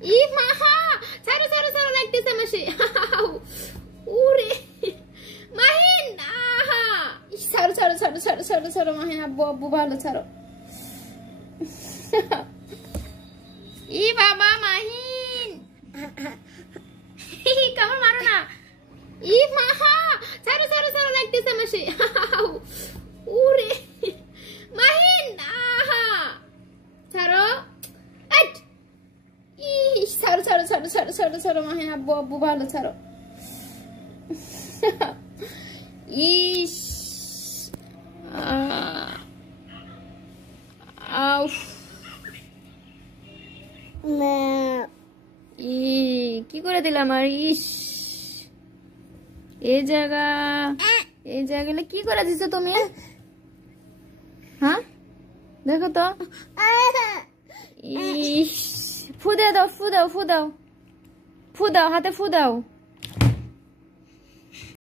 ই মা, ছাড়ো ছাড়ো ছাড়ো, লাগতেছে আমার সে। ওরে মাহিন, আহা, ছাড়ো ছাড়ো ছাড়ো ছাড়ো ছাড়ো ছাড়ো মাহিন, আব্বু আব্বু ভালো, ছাড়ো। ই বাবা মাহিন, কামড় মারো না। ই মা, ছাড়ো ছাড়ো ছাড়ো, লাগতেছে আমার সে। ওরে মাহিন, আহা, ছাড়ো। ছাড়ো ছাড়ো ছাড়ো ছাড়ো ছাড়ো ছাড়ো মাহিন, আব্বু আব্বু ভালো, ছাড়ো। ইস, কি করে দিলাম আর। ইস, এই জায়গা কি করে দিছো তুমি? হ্যাঁ দেখো তো। ইস, ফু দাও, ফু দাও, ফু দাও, ফু দাও, হাতে ফু দাও।